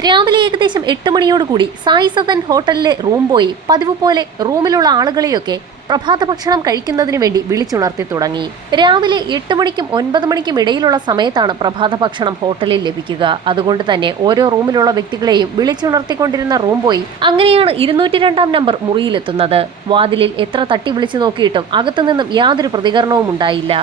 രാവിലെ ഏകദേശം എട്ട് മണിയോടുകൂടി സായി സദൻ ഹോട്ടലിലെ റൂം പോയി പതിവ് പോലെ റൂമിലുള്ള ആളുകളെയൊക്കെ പ്രഭാത ഭക്ഷണം കഴിക്കുന്നതിന് വേണ്ടി വിളിച്ചുണർത്തി തുടങ്ങി. രാവിലെ എട്ട് മണിക്കും ഒൻപത് മണിക്കും ഇടയിലുള്ള സമയത്താണ് പ്രഭാത ഭക്ഷണം ഹോട്ടലിൽ ലഭിക്കുക. അതുകൊണ്ട് തന്നെ ഓരോ റൂമിലുള്ള വ്യക്തികളെയും വിളിച്ചുണർത്തിക്കൊണ്ടിരുന്ന റൂം പോയി അങ്ങനെയാണ് ഇരുന്നൂറ്റി രണ്ടാം നമ്പർ മുറിയിലെത്തുന്നത്. വാതിലിൽ എത്ര തട്ടി വിളിച്ചു നോക്കിയിട്ടും അകത്തുനിന്നും യാതൊരു പ്രതികരണവും ഉണ്ടായില്ല.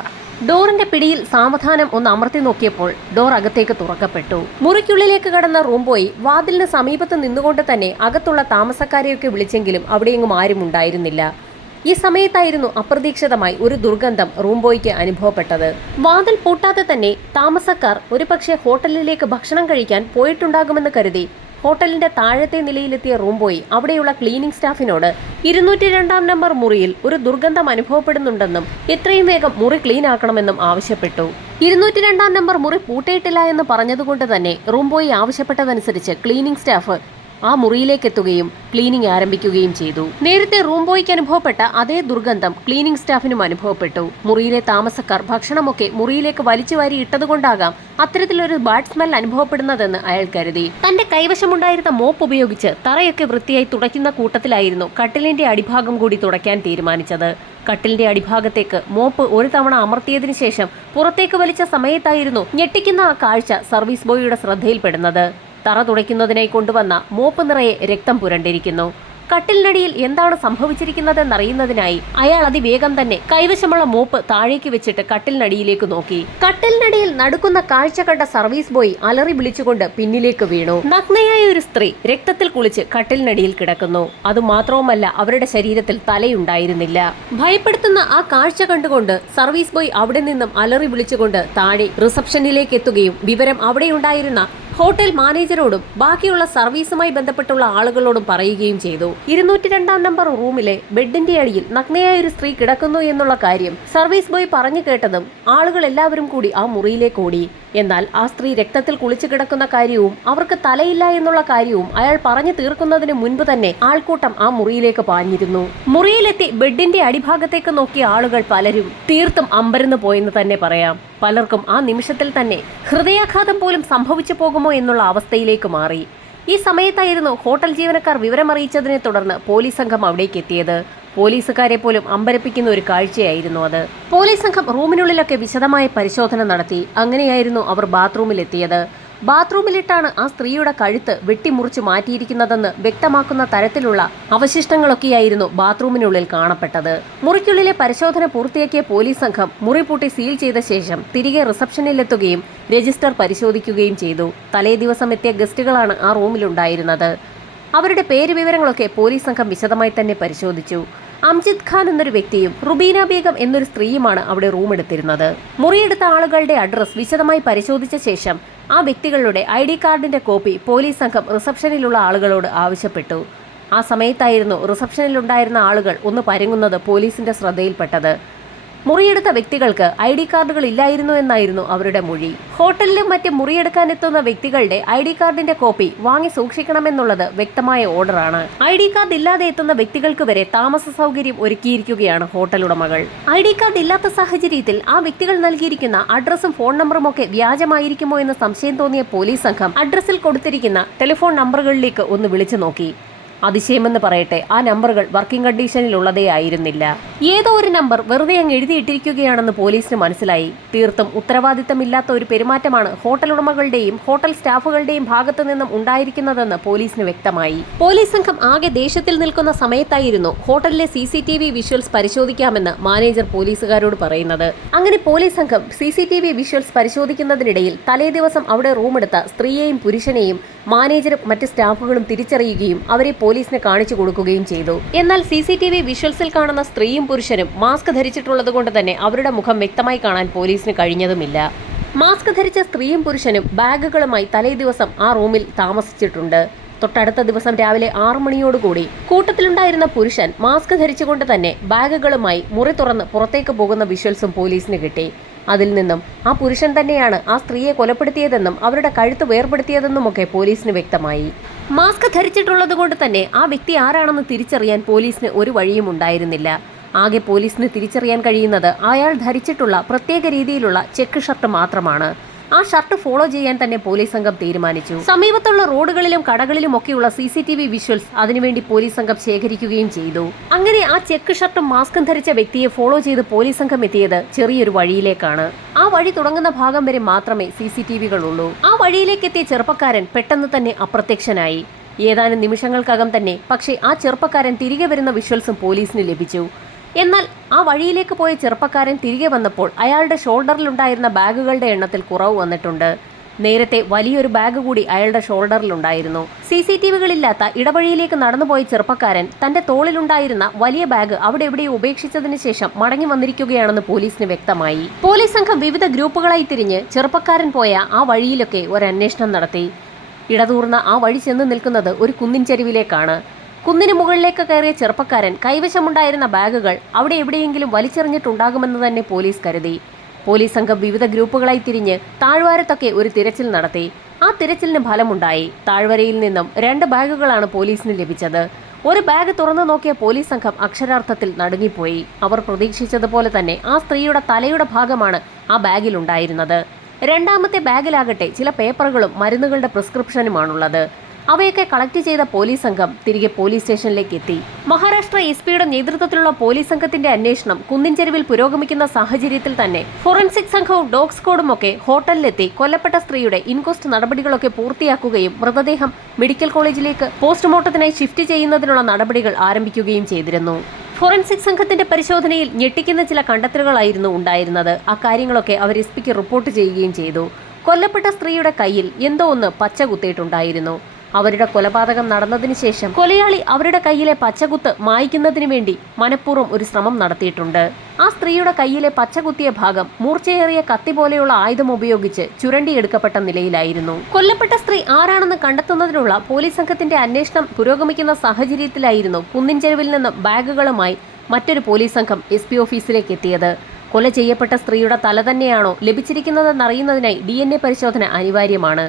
ഡോറിന്റെ പിടിയിൽ സാവധാനം ഒന്ന് അമർത്തി നോക്കിയപ്പോൾ ഡോർ അകത്തേക്ക് തുറക്കപ്പെട്ടു. മുറിക്കുള്ളിലേക്ക് കടന്ന റൂം പോയി വാതിലിന് സമീപത്ത് നിന്നുകൊണ്ട് തന്നെ അകത്തുള്ള താമസക്കാരെയൊക്കെ വിളിച്ചെങ്കിലും അവിടെയെങ്ങും ആരും ഉണ്ടായിരുന്നില്ല. ഈ സമയത്തായിരുന്നു അപ്രതീക്ഷിതമായി ഒരു ദുർഗന്ധം റൂംബോയ്ക്ക് അനുഭവപ്പെട്ടത്. വാതിൽ പൂട്ടാതെ തന്നെ താമസക്കാർ ഒരുപക്ഷെ ഹോട്ടലിലേക്ക് ഭക്ഷണം കഴിക്കാൻ പോയിട്ടുണ്ടാകുമെന്ന് കരുതി ഹോട്ടലിന്റെ താഴത്തെ നിലയിലെത്തിയ റൂം ബോയ് അവിടെയുള്ള ക്ലീനിംഗ് സ്റ്റാഫിനോട് ഇരുന്നൂറ്റി രണ്ടാം നമ്പർ മുറിയിൽ ഒരു ദുർഗന്ധം അനുഭവപ്പെടുന്നുണ്ടെന്നും എത്രയും വേഗം മുറി ക്ലീൻ ആക്കണമെന്നും ആവശ്യപ്പെട്ടു. ഇരുന്നൂറ്റി രണ്ടാം നമ്പർ മുറി പൂട്ടിയിട്ടില്ല എന്ന് പറഞ്ഞതുകൊണ്ട് തന്നെ റൂംബോയി ആവശ്യപ്പെട്ടതനുസരിച്ച് ക്ലീനിംഗ് സ്റ്റാഫ് ആ മുറിയിലേക്ക് എത്തുകയും ക്ലീനിങ് ആരംഭിക്കുകയും ചെയ്തു. നേരത്തെ റൂം ബോയ്ക്ക് അനുഭവപ്പെട്ട അതേ ദുർഗന്ധം ക്ലീനിങ് സ്റ്റാഫിനും അനുഭവപ്പെട്ടു. മുറിയിലെ താമസക്കാർ ഭക്ഷണമൊക്കെ മുറിയിലേക്ക് വലിച്ചു വാരി ഇട്ടതുകൊണ്ടാകാം അത്തരത്തിലൊരു ബാഡ് സ്മെൽ അനുഭവപ്പെടുന്നതെന്ന് അയാൾ കരുതി. തന്റെ കൈവശമുണ്ടായിരുന്ന മോപ്പ് ഉപയോഗിച്ച് തറയൊക്കെ വൃത്തിയായി തുടയ്ക്കുന്ന കൂട്ടത്തിലായിരുന്നു കട്ടിലിന്റെ അടിഭാഗം കൂടി തുടയ്ക്കാൻ തീരുമാനിച്ചത്. കട്ടിലിന്റെ അടിഭാഗത്തേക്ക് മോപ്പ് ഒരു തവണ അമർത്തിയതിനു ശേഷം പുറത്തേക്ക് വലിച്ച സമയത്തായിരുന്നു ഞെട്ടിക്കുന്ന ആ കാഴ്ച സർവീസ് ബോയിയുടെ ശ്രദ്ധയിൽപ്പെടുന്നത്. തറ തുടയ്ക്കുന്നതിനായി കൊണ്ടുവന്ന മോപ്പ് നിറയെ രക്തം പുരണ്ടിരിക്കുന്നു. കട്ടിലിനടിയിൽ എന്താണ് സംഭവിച്ചിരിക്കുന്നതെന്നറിയുന്നതിനായി അയാൾ അതിവേഗം തന്നെ കൈവശമുള്ള മോപ്പ് താഴേക്ക് വെച്ചിട്ട് കട്ടിലിനടിയിലേക്ക് നോക്കി. കട്ടിലിനടിയിൽ നടക്കുന്ന കാഴ്ച കണ്ട സർവീസ് ബോയ് അലറി വിളിച്ചുകൊണ്ട് പിന്നിലേക്ക് വീണു. നഗ്നയായ ഒരു സ്ത്രീ രക്തത്തിൽ കുളിച്ച് കട്ടിലിനടിയിൽ കിടക്കുന്നു. അതുമാത്രവുമല്ല അവരുടെ ശരീരത്തിൽ തലയുണ്ടായിരുന്നില്ല. ഭയപ്പെടുത്തുന്ന ആ കാഴ്ച കണ്ടുകൊണ്ട് സർവീസ് ബോയ് അവിടെ നിന്നും അലറി വിളിച്ചുകൊണ്ട് താഴെ റിസപ്ഷനിലേക്ക് എത്തുകയും വിവരം അവിടെയുണ്ടായിരുന്ന ഹോട്ടൽ മാനേജരോടും ബാക്കിയുള്ള സർവീസുമായി ബന്ധപ്പെട്ടുള്ള ആളുകളോടും പറയുകയും ചെയ്തു. ഇരുന്നൂറ്റി രണ്ടാം നമ്പർ റൂമിലെ ബെഡിന്റെ അടിയിൽ നഗ്നയായ ഒരു സ്ത്രീ കിടക്കുന്നു എന്നുള്ള കാര്യം സർവീസ് ബോയ് പറഞ്ഞു കേട്ടതും ആളുകൾ എല്ലാവരും കൂടി ആ മുറിയിലേക്ക് ഓടി. എന്നാൽ ആ സ്ത്രീ രക്തത്തിൽ കുളിച്ചു കിടക്കുന്ന കാര്യവും അവർക്ക് തലയില്ല എന്നുള്ള കാര്യവും അയാൾ പറഞ്ഞു തീർക്കുന്നതിന് മുൻപ് തന്നെ ആൾക്കൂട്ടം ആ മുറിയിലേക്ക് പാഞ്ഞിരുന്നു. മുറിയിലെത്തി ബെഡിന്റെ അടിഭാഗത്തേക്ക് നോക്കിയ ആളുകൾ പലരും തീർത്തും അമ്പരന്ന് പോയെന്ന് തന്നെ പറയാം. പലർക്കും ആ നിമിഷത്തിൽ തന്നെ ഹൃദയാഘാതം പോലും സംഭവിച്ചു പോകുമോ എന്നുള്ള അവസ്ഥയിലേക്ക് മാറി. ഈ സമയത്തായിരുന്നു ഹോട്ടൽ ജീവനക്കാർ വിവരമറിയിച്ചതിനെ തുടർന്ന് പോലീസ് സംഘം അവിടേക്ക് എത്തിയത്. പോലീസുകാരെ പോലും അമ്പരപ്പിക്കുന്ന ഒരു കാഴ്ചയായിരുന്നു അത്. പോലീസ് സംഘം റൂമിനുള്ളിലൊക്കെ വിശദമായ പരിശോധന നടത്തി. അങ്ങനെയായിരുന്നു അവർ ബാത്റൂമിൽ ബാത്റൂമിലെത്തിയത്. ബാത്റൂമിലിട്ടാണ് ആ സ്ത്രീയുടെ കഴുത്ത് വെട്ടിമുറിച്ച് മാറ്റിയിരിക്കുന്നതെന്ന് വ്യക്തമാക്കുന്ന തരത്തിലുള്ള അവശിഷ്ടങ്ങളൊക്കെയായിരുന്നു ബാത്റൂമിനുള്ളിൽ കാണപ്പെട്ടത്. മുറിക്കുള്ളിലെ പരിശോധന പൂർത്തിയാക്കിയ പോലീസ് സംഘം മുറി പൂട്ടി സീൽ ചെയ്ത ശേഷം തിരികെ റിസപ്ഷനിലെത്തുകയും രജിസ്റ്റർ പരിശോധിക്കുകയും ചെയ്തു. തലേ ദിവസം എത്തിയ ഗസ്റ്റുകളാണ് ആ റൂമിലുണ്ടായിരുന്നത്. അവരുടെ പേര് വിവരങ്ങളൊക്കെ പോലീസ് സംഘം വിശദമായി തന്നെ പരിശോധിച്ചു. അംജിദ് ഖാൻ എന്നൊരു വ്യക്തിയും റുബീന ബേഗം എന്നൊരു സ്ത്രീയുമാണ് അവിടെ റൂം എടുത്തിരുന്നത്. മുറിയെടുത്ത ആളുകളുടെ അഡ്രസ് വിശദമായി പരിശോധിച്ച ശേഷം ആ വ്യക്തികളുടെ ഐ ഡി കാർഡിന്റെ കോപ്പി പോലീസ് സംഘം റിസപ്ഷനിലുള്ള ആളുകളോട് ആവശ്യപ്പെട്ടു. ആ സമയത്തായിരുന്നു റിസപ്ഷനിലുണ്ടായിരുന്ന ആളുകൾ ഒന്ന് പരുങ്ങുന്നത് പോലീസിന്റെ ശ്രദ്ധയിൽപ്പെട്ടത്. മുറിയെടുത്ത വ്യക്തികൾക്ക് ഐ ഡി കാർഡുകൾ ഇല്ലായിരുന്നു എന്നായിരുന്നു അവരുടെ മൊഴി. ഹോട്ടലിലും മറ്റും മുറിയെടുക്കാനെത്തുന്ന വ്യക്തികളുടെ ഐ ഡി കാർഡിന്റെ കോപ്പി വാങ്ങി സൂക്ഷിക്കണമെന്നുള്ളത് വ്യക്തമായ ഓർഡറാണ്. ഐ ഡി കാർഡ് ഇല്ലാതെ എത്തുന്ന വ്യക്തികൾക്ക് വരെ താമസ സൗകര്യം ഒരുക്കിയിരിക്കുകയാണ് ഹോട്ടൽ ഉടമകൾ. ഐ ഡി കാർഡ് ഇല്ലാത്ത സാഹചര്യത്തിൽ ആ വ്യക്തികൾ നൽകിയിരിക്കുന്ന അഡ്രസ്സും ഫോൺ നമ്പറും ഒക്കെ വ്യാജമായിരിക്കുമോ എന്ന് സംശയം തോന്നിയ പോലീസ് സംഘം അഡ്രസ്സിൽ കൊടുത്തിരിക്കുന്ന ടെലിഫോൺ നമ്പറുകളിലേക്ക് ഒന്ന് വിളിച്ചു നോക്കി. അതിശയമെന്ന് പറയട്ടെ ആ നമ്പറുകൾ വർക്കിംഗ് കണ്ടീഷനിലുള്ളതേ ആയിരുന്നില്ല. ഏതോ ഒരു നമ്പർ വെറുതെ അങ്ങ് എഴുതിയിട്ടിരിക്കുകയാണെന്ന് പോലീസിന് മനസ്സിലായി. തീർത്തും ഉത്തരവാദിത്തമില്ലാത്ത ഒരു പെരുമാറ്റമാണ് ഹോട്ടൽ ഉടമകളുടെയും ഹോട്ടൽ സ്റ്റാഫുകളുടെയും ഭാഗത്തു നിന്നും ഉണ്ടായിരിക്കുന്നതെന്ന് പോലീസിന് വ്യക്തമായി. പോലീസ് സംഘം ആകെ ദേശത്തിൽ നിൽക്കുന്ന സമയത്തായിരുന്നു ഹോട്ടലിലെ C C T V visuals പരിശോധിക്കാമെന്ന് manager പോലീസുകാരോട് പറയുന്നത്. അങ്ങനെ പോലീസ് സംഘം C C T V visuals പരിശോധിക്കുന്നതിനിടയിൽ തലേദിവസം അവിടെ റൂമെടുത്ത സ്ത്രീയെയും പുരുഷനെയും മാനേജരും മറ്റ് സ്റ്റാഫുകളും തിരിച്ചറിയുകയും അവരെ പോലീസിന് കാണിച്ചു കൊടുക്കുകയും ചെയ്തു. എന്നാൽ സി സി ടി വി വിഷ്വൽസിൽ കാണുന്ന സ്ത്രീയും പുരുഷനും മാസ്ക് ധരിച്ചിട്ടുള്ളത് കൊണ്ട് തന്നെ അവരുടെ മുഖം വ്യക്തമായി കാണാൻ പോലീസിന് കഴിഞ്ഞതുമില്ല. മാസ്ക് ധരിച്ച സ്ത്രീയും പുരുഷനും ബാഗുകളുമായി തലേ ദിവസം ആ റൂമിൽ താമസിച്ചിട്ടുണ്ട്. തൊട്ടടുത്ത ദിവസം രാവിലെ ആറു മണിയോടുകൂടി കൂട്ടത്തിലുണ്ടായിരുന്ന പുരുഷൻ മാസ്ക് ധരിച്ചുകൊണ്ട് തന്നെ ബാഗുകളുമായി മുറി തുറന്ന് പുറത്തേക്ക് പോകുന്ന വിഷ്വൽസും പോലീസിന് കിട്ടി. അതിൽ നിന്നും. ആ പുരുഷൻ തന്നെയാണ് ആ സ്ത്രീയെ കൊലപ്പെടുത്തിയതെന്നും അവരുടെ കഴുത്ത് വേർപെടുത്തിയതെന്നുമൊക്കെ പോലീസിന് വ്യക്തമായി. മാസ്ക് ധരിച്ചിട്ടുള്ളത് കൊണ്ട് തന്നെ ആ വ്യക്തി ആരാണെന്ന് തിരിച്ചറിയാൻ പോലീസിന് ഒരു വഴിയും ഉണ്ടായിരുന്നില്ല. ആകെ പോലീസിന് തിരിച്ചറിയാൻ കഴിയുന്നത് അയാൾ ധരിച്ചിട്ടുള്ള പ്രത്യേക രീതിയിലുള്ള ചെക്ക് ഷർട്ട് മാത്രമാണ്. ആ ഷർട്ട് ഫോളോ ചെയ്യാൻ തന്നെ പോലീസ് സംഘം തീരുമാനിച്ചു. സമീപത്തുള്ള റോഡുകളിലും കടകളിലും ഒക്കെയുള്ള C C T V visuals അതിനുവേണ്ടി പോലീസ് സംഘം ശേഖരിക്കുകയും ചെയ്തു. അങ്ങനെ ആ ചെക്ക് ഷർട്ടും മാസ്കും ധരിച്ച വ്യക്തിയെ ഫോളോ ചെയ്ത് പോലീസ് സംഘം എത്തിയത് ചെറിയൊരു വഴിയിലേക്കാണ്. ആ വഴി തുടങ്ങുന്ന ഭാഗം വരെ മാത്രമേ സി സി ടി വികളുള്ളൂ. ആ വഴിയിലേക്ക് എത്തിയ ചെറുപ്പക്കാരൻ പെട്ടെന്ന് തന്നെ അപ്രത്യക്ഷനായി. ഏതാനും നിമിഷങ്ങൾക്കകം തന്നെ പക്ഷേ ആ ചെറുപ്പക്കാരൻ തിരികെ വരുന്ന വിഷ്വൽസും പോലീസിന് ലഭിച്ചു. എന്നാൽ ആ വഴിയിലേക്ക് പോയ ചെറുപ്പക്കാരൻ തിരികെ വന്നപ്പോൾ അയാളുടെ ഷോൾഡറിലുണ്ടായിരുന്ന ബാഗുകളുടെ എണ്ണത്തിൽ കുറവ് വന്നിട്ടുണ്ട്. നേരത്തെ വലിയൊരു ബാഗ് കൂടി അയാളുടെ ഷോൾഡറിലുണ്ടായിരുന്നു. സി സി ടി വികളില്ലാത്ത ഇടവഴിയിലേക്ക് നടന്നുപോയ ചെറുപ്പക്കാരൻ തന്റെ തോളിലുണ്ടായിരുന്ന വലിയ ബാഗ് അവിടെ എവിടെയോ ഉപേക്ഷിച്ചതിന് ശേഷം മടങ്ങി വന്നിരിക്കുകയാണെന്ന് പോലീസിന് വ്യക്തമായി. പോലീസ് സംഘം വിവിധ ഗ്രൂപ്പുകളായി തിരിഞ്ഞ് ചെറുപ്പക്കാരൻ പോയ ആ വഴിയിലൊക്കെ ഒരു അന്വേഷണം നടത്തി. ഇടതൂർന്ന ആ വഴി ചെന്ന് നിൽക്കുന്നത് ഒരു കുന്നിൻ ചെരുവിലേക്കാണ്. കുന്നിന് മുകളിലേക്ക് കയറിയ ചെറുപ്പക്കാരൻ കൈവശമുണ്ടായിരുന്ന ബാഗുകൾ അവിടെ എവിടെയെങ്കിലും വലിച്ചെറിഞ്ഞിട്ടുണ്ടാകുമെന്ന് തന്നെ പോലീസ് കരുതി. പോലീസ് സംഘം വിവിധ ഗ്രൂപ്പുകളായി തിരിഞ്ഞ് താഴ്വാരത്തൊക്കെ ഒരു തിരച്ചിൽ നടത്തി. ആ തിരച്ചിലിന് ഫലമുണ്ടായി. താഴ്വരയിൽ നിന്നും രണ്ട് ബാഗുകളാണ് പോലീസിന് ലഭിച്ചത്. ഒരു ബാഗ് തുറന്നു നോക്കിയ പോലീസ് സംഘം അക്ഷരാർത്ഥത്തിൽ നടുങ്ങിപ്പോയി. അവർ പ്രതീക്ഷിച്ചതുപോലെ തന്നെ ആ സ്ത്രീയുടെ തലയുടെ ഭാഗമാണ് ആ ബാഗിലുണ്ടായിരുന്നത്. രണ്ടാമത്തെ ബാഗിലാകട്ടെ ചില പേപ്പറുകളും മരുന്നുകളുടെ പ്രിസ്ക്രിപ്ഷനുമാണുള്ളത് അവയൊക്കെ കളക്ട് ചെയ്ത പോലീസ് സംഘം തിരികെ പോലീസ് സ്റ്റേഷനിലേക്ക് എത്തി. മഹാരാഷ്ട്ര എസ് പിയുടെ നേതൃത്വത്തിലുള്ള പോലീസ് സംഘത്തിന്റെ അന്വേഷണം കുന്നിൻചെരുവിൽ പുരോഗമിക്കുന്ന സാഹചര്യത്തിൽ തന്നെ ഫോറൻസിക് സംഘവും ഡോഗ് സ്ക്വാഡും ഒക്കെ ഹോട്ടലിലെത്തി കൊല്ലപ്പെട്ട സ്ത്രീയുടെ ഇൻക്വസ്റ്റ് നടപടികളൊക്കെ പൂർത്തിയാക്കുകയും മൃതദേഹം മെഡിക്കൽ കോളേജിലേക്ക് പോസ്റ്റ്മോർട്ടത്തിനായി ഷിഫ്റ്റ് ചെയ്യുന്നതിനുള്ള നടപടികൾ ആരംഭിക്കുകയും ചെയ്തിരുന്നു. ഫോറൻസിക് സംഘത്തിന്റെ പരിശോധനയിൽ ഞെട്ടിക്കുന്ന ചില കണ്ടെത്തലുകളായിരുന്നു ഉണ്ടായിരുന്നത്. അക്കാര്യങ്ങളൊക്കെ അവർ എസ് പിക്ക് റിപ്പോർട്ട് ചെയ്യുകയും ചെയ്തു. കൊല്ലപ്പെട്ട സ്ത്രീയുടെ കയ്യിൽ എന്തോ ഒന്ന് പച്ച കുത്തിയിട്ടുണ്ടായിരുന്നു. അവരുടെ കൊലപാതകം നടന്നതിന് ശേഷം കൊലയാളി അവരുടെ കയ്യിലെ പച്ചകുത്ത് മായ്ക്കുന്നതിന് വേണ്ടി മനഃപൂർവം ഒരു ശ്രമം നടത്തിയിട്ടുണ്ട്. ആ സ്ത്രീയുടെ കയ്യിലെ പച്ചകുത്തിയ ഭാഗം മൂർച്ചയേറിയ കത്തി പോലെയുള്ള ആയുധം ഉപയോഗിച്ച് ചുരണ്ടിയെടുക്കപ്പെട്ട നിലയിലായിരുന്നു. കൊല്ലപ്പെട്ട സ്ത്രീ ആരാണെന്ന് കണ്ടെത്തുന്നതിനുള്ള പോലീസ് സംഘത്തിന്റെ അന്വേഷണം പുരോഗമിക്കുന്ന സാഹചര്യത്തിലായിരുന്നു കുന്നിൻചെരുവിൽ നിന്ന് ബാഗുകളുമായി മറ്റൊരു പോലീസ് സംഘം എസ് പി ഓഫീസിലേക്ക് എത്തിയത്. കൊല ചെയ്യപ്പെട്ട സ്ത്രീയുടെ തല തന്നെയാണോ ലഭിച്ചിരിക്കുന്നതെന്നറിയുന്നതിനായി ഡി എൻ എ പരിശോധന അനിവാര്യമാണ്.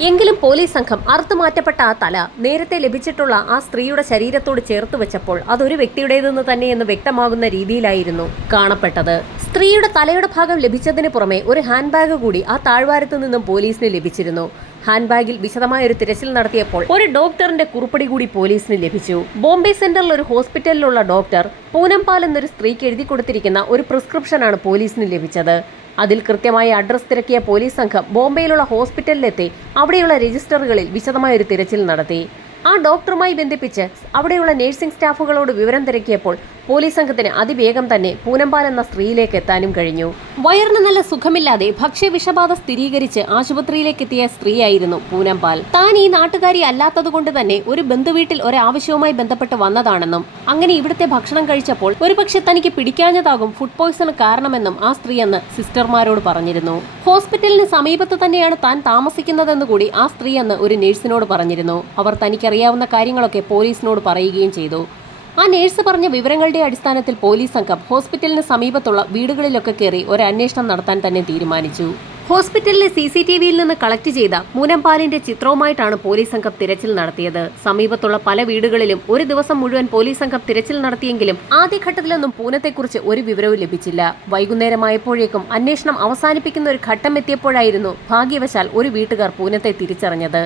എങ്കിലും പോലീസ് സംഘം അറുത്തുമാറ്റപ്പെട്ട ആ തല നേരത്തെ ലഭിച്ചിട്ടുള്ള ആ സ്ത്രീയുടെ ശരീരത്തോട് ചേർത്ത് വെച്ചപ്പോൾ അതൊരു വ്യക്തിയുടേതെന്ന് തന്നെയെന്ന് വ്യക്തമാകുന്ന രീതിയിലായിരുന്നു കാണപ്പെട്ടത്. സ്ത്രീയുടെ തലയുടെ ഭാഗം ലഭിച്ചതിന് പുറമെ ഒരു ഹാൻഡ് ബാഗ് കൂടി ആ താഴ്വാരത്തു നിന്നും പോലീസിന് ലഭിച്ചിരുന്നു. ഹാൻഡ് ബാഗിൽ വിശദമായ ഒരു തിരച്ചിൽ നടത്തിയപ്പോൾ ഒരു ഡോക്ടറിന്റെ കുറിപ്പടി കൂടി പോലീസിന് ലഭിച്ചു. ബോംബെ സെന്ററിൽ ഒരു ഹോസ്പിറ്റലിലുള്ള ഡോക്ടർ പൂനംപാൽ എന്നൊരു സ്ത്രീക്ക് എഴുതി കൊടുത്തിരിക്കുന്ന ഒരു പ്രിസ്ക്രിപ്ഷനാണ് പോലീസിന് ലഭിച്ചത്. അതിൽ കൃത്യമായി അഡ്രസ് തിരക്കിയ പോലീസ് സംഘം ബോംബെയിലുള്ള ഹോസ്പിറ്റലിലെത്തി അവിടെയുള്ള രജിസ്റ്ററുകളിൽ വിശദമായ ഒരു തിരച്ചിൽ നടത്തി. ആ ഡോക്ടറുമായി ബന്ധിപ്പിച്ച് അവിടെയുള്ള നഴ്സിംഗ് സ്റ്റാഫുകളോട് വിവരം തിരക്കിയപ്പോൾ പോലീസ് സംഘത്തിന് അതിവേഗം തന്നെ പൂനമ്പാൽ എന്ന സ്ത്രീയിലേക്ക് എത്താനും കഴിഞ്ഞു. വയറിന് നല്ല സുഖമില്ലാതെ ഭക്ഷ്യവിഷബാധ സ്ഥിരീകരിച്ച് ആശുപത്രിയിലേക്ക് എത്തിയ സ്ത്രീയായിരുന്നു പൂനമ്പാൽ. താൻ ഈ നാട്ടുകാരി അല്ലാത്തതുകൊണ്ട് തന്നെ ഒരു ബന്ധുവീട്ടിൽ ഒരാവശ്യവുമായി ബന്ധപ്പെട്ട് വന്നതാണെന്നും അങ്ങനെ ഇവിടുത്തെ ഭക്ഷണം കഴിച്ചപ്പോൾ ഒരുപക്ഷെ തനിക്ക് പിടിക്കാഞ്ഞതാകും ഫുഡ് പോയ്സൺ കാരണമെന്നും ആ സ്ത്രീ അന്ന് സിസ്റ്റർമാരോട് പറഞ്ഞിരുന്നു. ഹോസ്പിറ്റലിന് സമീപത്ത് തന്നെയാണ് താൻ താമസിക്കുന്നതെന്ന് കൂടി ആ സ്ത്രീ അന്ന് ഒരു നഴ്സിനോട് പറഞ്ഞിരുന്നു. അവർ തനിക്കറിയാവുന്ന കാര്യങ്ങളൊക്കെ പോലീസിനോട് പറയുകയും ചെയ്തു. ആ നേഴ്സ് പറഞ്ഞ വിവരങ്ങളുടെ അടിസ്ഥാനത്തിൽ പോലീസ് സംഘം ഹോസ്പിറ്റലിന് സമീപത്തുള്ള വീടുകളിലൊക്കെ കയറി ഒരു അന്വേഷണം നടത്താൻ തന്നെ തീരുമാനിച്ചു. ഹോസ്പിറ്റലിലെ സി സി ടി വിയിൽ നിന്ന് കളക്ട് ചെയ്ത മൂനംപാലിന്റെ ചിത്രവുമായിട്ടാണ് പോലീസ് സംഘം തിരച്ചിൽ നടത്തിയത്. സമീപത്തുള്ള പല വീടുകളിലും ഒരു ദിവസം മുഴുവൻ പോലീസ് സംഘം തിരച്ചിൽ നടത്തിയെങ്കിലും ആദ്യഘട്ടത്തിലൊന്നും പൂനത്തെക്കുറിച്ച് ഒരു വിവരവും ലഭിച്ചില്ല. വൈകുന്നേരമായപ്പോഴേക്കും അന്വേഷണം അവസാനിപ്പിക്കുന്ന ഒരു ഘട്ടം എത്തിയപ്പോഴായിരുന്നു ഭാഗ്യവശാൽ ഒരു വീട്ടുകാർ പൂനത്തെ തിരിച്ചറിഞ്ഞത്.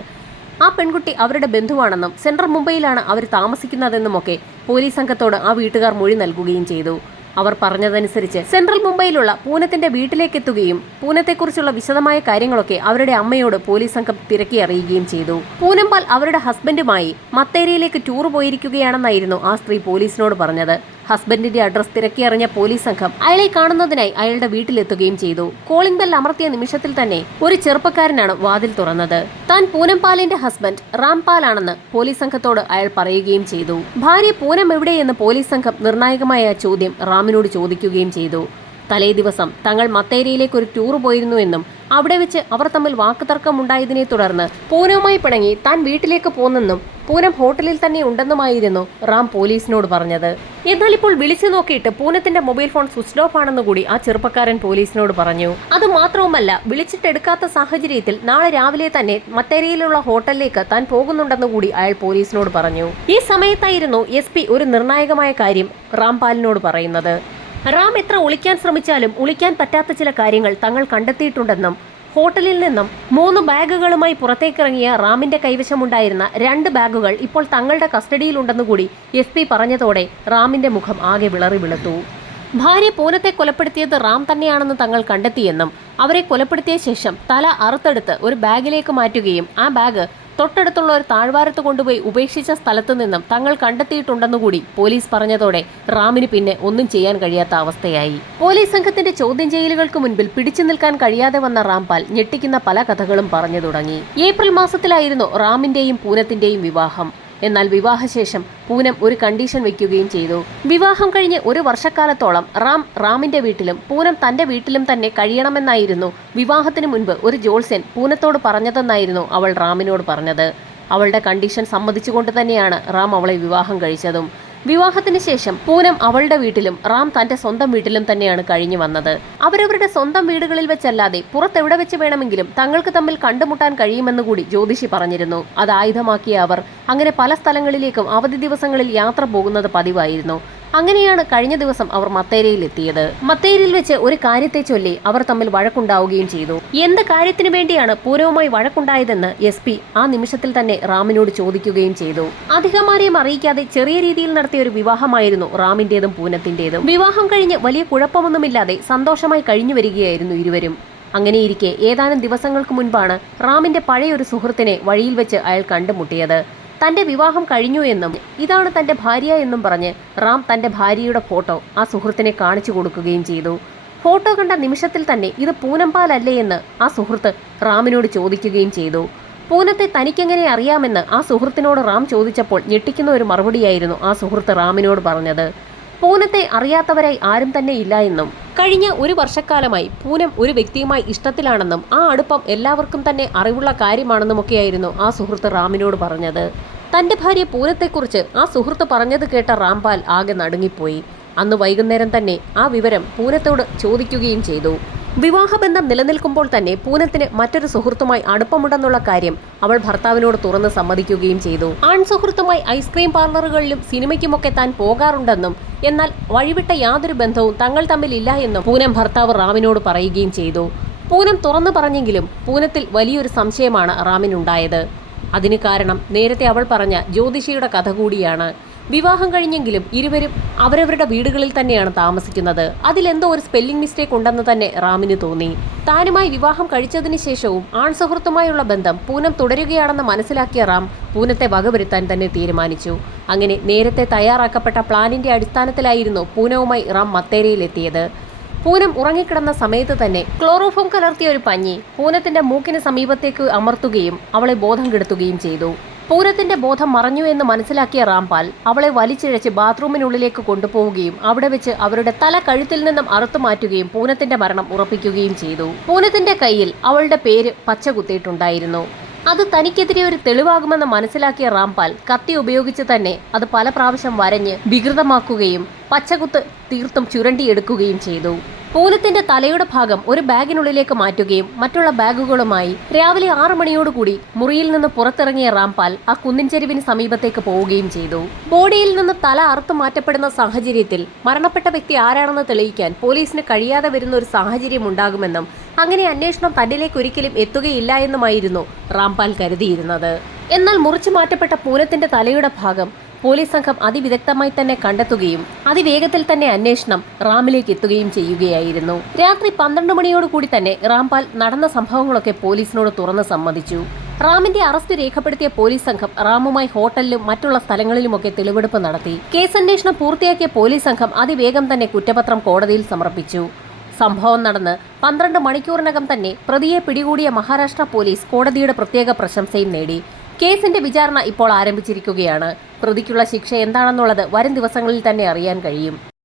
ആ പെൺകുട്ടി അവരുടെ ബന്ധുവാണെന്നും സെൻട്രൽ മുംബൈയിലാണ് അവർ താമസിക്കുന്നതെന്നുമൊക്കെ പോലീസ് സംഘത്തോട് ആ വീട്ടുകാർ മൊഴി നൽകുകയും ചെയ്തു. അവർ പറഞ്ഞതനുസരിച്ച് സെൻട്രൽ മുംബൈയിലുള്ള പൂനത്തിന്റെ വീട്ടിലേക്ക് എത്തുകയും പൂനത്തെക്കുറിച്ചുള്ള വിശദമായ കാര്യങ്ങളൊക്കെ അവരുടെ അമ്മയോട് പോലീസ് സംഘം തിരക്കി അറിയുകയും ചെയ്തു. പൂനമ്പാൽ അവരുടെ ഹസ്ബൻഡുമായി മത്തേരിയിലേക്ക് ടൂർ പോയിരിക്കുകയാണെന്നായിരുന്നു ആ സ്ത്രീ പോലീസിനോട് പറഞ്ഞത്. ഹസ്ബൻഡിന്റെ അഡ്രസ് തിരക്കിയറിഞ്ഞ പോലീസ് സംഘം അയാളെ കാണുന്നതിനായി അയാളുടെ വീട്ടിലെത്തുകയും ചെയ്തു. കോളിംഗ് ബെൽ അമർത്തിയ നിമിഷത്തിൽ തന്നെ ഒരു ചെറുപ്പക്കാരനാണ് വാതിൽ തുറന്നത്. താൻ പൂനംപാലിന്റെ ഹസ്ബൻഡ് റാംപാലാണെന്ന് പോലീസ് സംഘത്തോട് അയാൾ പറയുകയും ചെയ്തു. ഭാര്യ പൂനം എവിടെയെന്ന് പോലീസ് സംഘം നിർണായകമായ ചോദ്യം റാമിനോട് ചോദിക്കുകയും ചെയ്തു. തലേ ദിവസം തങ്ങൾ മത്തേരിയിലേക്ക് ഒരു ടൂർ പോയിരുന്നുവെന്നും അവിടെ വെച്ച് അവർ തമ്മിൽ വാക്കുതർക്കം വാക്കുതർക്കമുണ്ടായതിനെ തുടർന്ന് പൂനവുമായി പിണങ്ങി താൻ വീട്ടിലേക്ക് പോന്നെന്നും പൂനം ഹോട്ടലിൽ തന്നെ ഉണ്ടെന്നുമായിരുന്നു റാം പോലീസിനോട് പറഞ്ഞത്. എന്നാൽ ഇപ്പോൾ വിളിച്ചു നോക്കിയിട്ട് പൂനത്തിന്റെ മൊബൈൽ ഫോൺ സ്വിച്ച് ഓഫ് ആണെന്ന് കൂടി ആ ചെറുപ്പക്കാരൻ പോലീസിനോട് പറഞ്ഞു. അത് മാത്രവുമല്ല വിളിച്ചിട്ടെടുക്കാത്ത സാഹചര്യത്തിൽ നാളെ രാവിലെ തന്നെ മത്തേരിയിലുള്ള ഹോട്ടലിലേക്ക് താൻ പോകുന്നുണ്ടെന്ന് കൂടി അയാൾ പോലീസിനോട് പറഞ്ഞു. ഈ സമയത്തായിരുന്നു എസ് ഒരു നിർണായകമായ കാര്യം റാംപാലിനോട് പറയുന്നത്. റാം എത്ര ഒളിക്കാൻ ശ്രമിച്ചാലും ഒളിക്കാൻ പറ്റാത്ത ചില കാര്യങ്ങൾ തങ്ങൾ കണ്ടെത്തിയിട്ടുണ്ടെന്നും ഹോട്ടലിൽ നിന്നും മൂന്ന് ബാഗുകളുമായി പുറത്തേക്കിറങ്ങിയ റാമിന്റെ കൈവശമുണ്ടായിരുന്ന രണ്ട് ബാഗുകൾ ഇപ്പോൾ തങ്ങളുടെ കസ്റ്റഡിയിലുണ്ടെന്നുകൂടി എസ് പി പറഞ്ഞതോടെ റാമിന്റെ മുഖം ആകെ വിളറി വിളുത്തു. ഭാര്യ പൂനത്തെ കൊലപ്പെടുത്തിയത് റാം തന്നെയാണെന്ന് തങ്ങൾ കണ്ടെത്തിയെന്നും അവരെ കൊലപ്പെടുത്തിയ ശേഷം തല അറുത്തെടുത്ത് ഒരു ബാഗിലേക്ക് മാറ്റുകയും ആ ബാഗ് തൊട്ടടുത്തുള്ള ഒരു താഴ്വാരത്ത് കൊണ്ടുപോയി ഉപേക്ഷിച്ച സ്ഥലത്തു നിന്നും തങ്ങൾ കണ്ടെത്തിയിട്ടുണ്ടെന്നുകൂടി പോലീസ് പറഞ്ഞതോടെ റാമിന് പിന്നെ ഒന്നും ചെയ്യാൻ കഴിയാത്ത അവസ്ഥയായി. പോലീസ് സംഘത്തിന്റെ ചോദ്യം ചെയ്യലുകൾക്ക് മുൻപിൽ പിടിച്ചു നിൽക്കാൻ കഴിയാതെ വന്ന റാംപാൽ ഞെട്ടിക്കുന്ന പല കഥകളും പറഞ്ഞു തുടങ്ങി. ഏപ്രിൽ മാസത്തിലായിരുന്നു റാമിന്റെയും പൂനത്തിന്റെയും വിവാഹം. എന്നാൽ വിവാഹശേഷം പൂനം ഒരു കണ്ടീഷൻ വെക്കുകയും ചെയ്തു. വിവാഹം കഴിഞ്ഞ് ഒരു വർഷക്കാലത്തോളം റാം റാമിന്റെ വീട്ടിലും പൂനം തന്റെ വീട്ടിലും തന്നെ കഴിയണമെന്നായിരുന്നു വിവാഹത്തിന് മുൻപ് ഒരു ജോൾസൻ പൂനത്തോട് പറഞ്ഞതെന്നായിരുന്നു അവൾ റാമിനോട് പറഞ്ഞത്. അവളുടെ കണ്ടീഷൻ സമ്മതിച്ചുകൊണ്ട് തന്നെയാണ് റാം അവളെ വിവാഹം കഴിച്ചതും. വിവാഹത്തിന് ശേഷം പൂനം അവളുടെ വീട്ടിലും റാം തന്റെ സ്വന്തം വീട്ടിലും തന്നെയാണ് കഴിഞ്ഞു വന്നത്. അവരവരുടെ സ്വന്തം വീടുകളിൽ വെച്ചല്ലാതെ പുറത്തെവിടെ വെച്ച് വേണമെങ്കിലും തങ്ങൾക്ക് തമ്മിൽ കണ്ടുമുട്ടാൻ കഴിയുമെന്ന് കൂടി ജ്യോതിഷി പറഞ്ഞിരുന്നു. അത് ആയുധമാക്കിയ അവർ അങ്ങനെ പല സ്ഥലങ്ങളിലേക്കും അവധി ദിവസങ്ങളിൽ യാത്ര പോകുന്നത് പതിവായിരുന്നു. അങ്ങനെയാണ് കഴിഞ്ഞ ദിവസം അവർ മത്തേരയിൽ എത്തിയത്. മത്തേരിയിൽ വെച്ച് ഒരു കാര്യത്തെ ചൊല്ലി അവർ തമ്മിൽ വഴക്കുണ്ടാവുകയും ചെയ്തു. എന്ത് കാര്യത്തിനു വേണ്ടിയാണ് പൂരവുമായി വഴക്കുണ്ടായതെന്ന് എസ് പി ആ നിമിഷത്തിൽ തന്നെ റാമിനോട് ചോദിക്കുകയും ചെയ്തു. അധികമാരെയും അറിയിക്കാതെ ചെറിയ രീതിയിൽ നടത്തിയ ഒരു വിവാഹമായിരുന്നു റാമിന്റേതും പൂനത്തിന്റേതും. വിവാഹം കഴിഞ്ഞ് വലിയ കുഴപ്പമൊന്നുമില്ലാതെ സന്തോഷമായി കഴിഞ്ഞു വരികയായിരുന്നു ഇരുവരും. അങ്ങനെയിരിക്കെ ഏതാനും ദിവസങ്ങൾക്ക് മുൻപാണ് റാമിന്റെ പഴയൊരു സുഹൃത്തിനെ വഴിയിൽ വെച്ച് അയാൾ കണ്ടുമുട്ടിയത്. തന്റെ വിവാഹം കഴിഞ്ഞു എന്നും ഇതാണ് തന്റെ ഭാര്യ എന്നും പറഞ്ഞ് റാം തന്റെ ഭാര്യയുടെ ഫോട്ടോ ആ സുഹൃത്തിനെ കാണിച്ചു കൊടുക്കുകയും ചെയ്തു. ഫോട്ടോ കണ്ട നിമിഷത്തിൽ തന്നെ ഇത് പൂനമ്പാലല്ലേ എന്ന് ആ സുഹൃത്ത് റാമിനോട് ചോദിക്കുകയും ചെയ്തു. പൂനത്തെ തനിക്കെങ്ങനെ അറിയാമെന്ന് ആ സുഹൃത്തിനോട് റാം ചോദിച്ചപ്പോൾ ഞെട്ടിക്കുന്ന ഒരു മറുപടിയായിരുന്നു ആ സുഹൃത്ത് റാമിനോട് പറഞ്ഞത്. പൂനത്തെ അറിയാത്തവരായി ആരും തന്നെ ഇല്ല എന്നും കഴിഞ്ഞ ഒരു വർഷക്കാലമായി പൂനം ഒരു വ്യക്തിയുമായി ഇഷ്ടത്തിലാണെന്നും ആ അടുപ്പം എല്ലാവർക്കും തന്നെ അറിവുള്ള കാര്യമാണെന്നുമൊക്കെയായിരുന്നു ആ സുഹൃത്ത് റാമിനോട് പറഞ്ഞത്. തന്റെ ഭാര്യ പൂനത്തെക്കുറിച്ച് ആ സുഹൃത്ത് പറഞ്ഞത് കേട്ട റാംപാൽ ആകെ നടുങ്ങിപ്പോയി. അന്ന് വൈകുന്നേരം തന്നെ ആ വിവരം പൂനത്തോട് ചോദിക്കുകയും ചെയ്തു. വിവാഹബന്ധം നിലനിൽക്കുമ്പോൾ തന്നെ പൂനത്തിന് മറ്റൊരു സുഹൃത്തുമായി അടുപ്പമുണ്ടെന്നുള്ള കാര്യം അവൾ ഭർത്താവിനോട് തുറന്ന് സമ്മതിക്കുകയും ചെയ്തു. ആൺ സുഹൃത്തുമായി ഐസ്ക്രീം പാർലറുകളിലും സിനിമയ്ക്കുമൊക്കെ താൻ പോകാറുണ്ടെന്നും എന്നാൽ വഴിവിട്ട യാതൊരു ബന്ധവും തങ്ങൾ തമ്മിലില്ല എന്നും പൂനം ഭർത്താവ് റാമിനോട് പറയുകയും ചെയ്തു. പൂനം തുറന്നു പറഞ്ഞെങ്കിലും പൂനത്തിൽ വലിയൊരു സംശയമാണ് റാമിനുണ്ടായത്. അതിന് കാരണം നേരത്തെ അവൾ പറഞ്ഞ ജ്യോതിഷിയുടെ കഥ കൂടിയാണ്. വിവാഹം കഴിഞ്ഞെങ്കിലും ഇരുവരും അവരവരുടെ വീടുകളിൽ തന്നെയാണ് താമസിക്കുന്നത്. അതിലെന്തോ ഒരു സ്പെല്ലിംഗ് മിസ്റ്റേക്ക് ഉണ്ടെന്ന് തന്നെ റാമിന് തോന്നി. താനുമായി വിവാഹം കഴിച്ചതിന് ശേഷവും ആൺ സുഹൃത്തുമായുള്ള ബന്ധം പൂനം തുടരുകയാണെന്ന് മനസ്സിലാക്കിയ റാം പൂനത്തെ വകവരുത്താൻ തന്നെ തീരുമാനിച്ചു. അങ്ങനെ നേരത്തെ തയ്യാറാക്കപ്പെട്ട പ്ലാനിന്റെ അടിസ്ഥാനത്തിലായിരുന്നു പൂനവുമായി റാം മത്തേരയിലെത്തിയത്. പൂനം ഉറങ്ങിക്കിടന്ന സമയത്ത് തന്നെ ക്ലോറോഫോം കലർത്തിയ ഒരു പഞ്ഞി പൂനത്തിന്റെ മൂക്കിന് സമീപത്തേക്ക് അമർത്തുകയും അവളെ ബോധം കെടുത്തുകയും ചെയ്തു. പൂരത്തിന്റെ ബോധം മറഞ്ഞു എന്ന് മനസ്സിലാക്കിയ റാംപാൽ അവളെ വലിച്ചിഴച്ച് ബാത്റൂമിനുള്ളിലേക്ക് കൊണ്ടുപോവുകയും അവിടെ വെച്ച് അവരുടെ തല കഴുത്തിൽ നിന്നും അറുത്തു മാറ്റുകയും പൂനത്തിന്റെ മരണം ഉറപ്പിക്കുകയും ചെയ്തു. പൂനത്തിന്റെ കയ്യിൽ അവളുടെ പേര് പച്ച കുത്തിയിട്ടുണ്ടായിരുന്നു അത് തനിക്കെതിരെ ഒരു തെളിവാകുമെന്ന് മനസ്സിലാക്കിയ റാംപാൽ കത്തി ഉപയോഗിച്ച് തന്നെ അത് പല പ്രാവശ്യം വരഞ്ഞ് വികൃതമാക്കുകയും പച്ചകുത്ത് തീർത്തും ചുരണ്ടിയെടുക്കുകയും ചെയ്തു. പൂലത്തിന്റെ തലയുടെ ഭാഗം ഒരു ബാഗിനുള്ളിലേക്ക് മാറ്റുകയും മറ്റുള്ള ബാഗുകളുമായി രാവിലെ ആറു മണിയോടുകൂടി മുറിയിൽ നിന്ന് പുറത്തിറങ്ങിയ റാംപാൽ ആ കുന്നിൻ ചെരുവിന് സമീപത്തേക്ക് പോവുകയും ചെയ്തു. ബോഡിയിൽ നിന്ന് തല അറുത്തു മാറ്റപ്പെടുന്ന സാഹചര്യത്തിൽ മരണപ്പെട്ട വ്യക്തി ആരാണെന്ന് തെളിയിക്കാൻ പോലീസിന് കഴിയാതെ വരുന്ന ഒരു സാഹചര്യം ഉണ്ടാകുമെന്നും അങ്ങനെ അന്വേഷണം തന്നിലേക്ക് ഒരിക്കലും എത്തുകയില്ല എന്നുമായിരുന്നു റാംപാൽ കരുതിയിരുന്നത്. എന്നാൽ മുറിച്ചു മാറ്റപ്പെട്ട പൂലത്തിന്റെ തലയുടെ ഭാഗം പോലീസ് സംഘം അതിവിദഗ്ധമായി തന്നെ കണ്ടെത്തുകയും അതിവേഗത്തിൽ തന്നെ അന്വേഷണം റാമിലേക്ക് എത്തുകയും ചെയ്യുകയായിരുന്നു. രാത്രി പന്ത്രണ്ട് മണിയോടുകൂടി തന്നെ റാംപാൽ നടന്ന സംഭവങ്ങളൊക്കെ പോലീസിനോട് തുറന്ന് സമ്മതിച്ചു. റാമിന്റെ അറസ്റ്റ് രേഖപ്പെടുത്തിയ പോലീസ് സംഘം റാമുമായി ഹോട്ടലിലും മറ്റുള്ള സ്ഥലങ്ങളിലുമൊക്കെ തെളിവെടുപ്പ് നടത്തി. കേസന്വേഷണം പൂർത്തിയാക്കിയ പോലീസ് സംഘം അതിവേഗം തന്നെ കുറ്റപത്രം കോടതിയിൽ സമർപ്പിച്ചു. സംഭവം നടന്ന് പന്ത്രണ്ട് മണിക്കൂറിനകം തന്നെ പ്രതിയെ പിടികൂടിയ മഹാരാഷ്ട്ര പോലീസ് കോടതിയുടെ പ്രത്യേക പ്രശംസയും നേടി. കേസിന്റെ വിചാരണ ഇപ്പോൾ ആരംഭിച്ചിരിക്കുകയാണ്. പ്രതിക്കുള്ള ശിക്ഷ എന്താണെന്നുള്ളത് വരും ദിവസങ്ങളിൽ തന്നെ അറിയാൻ കഴിയും.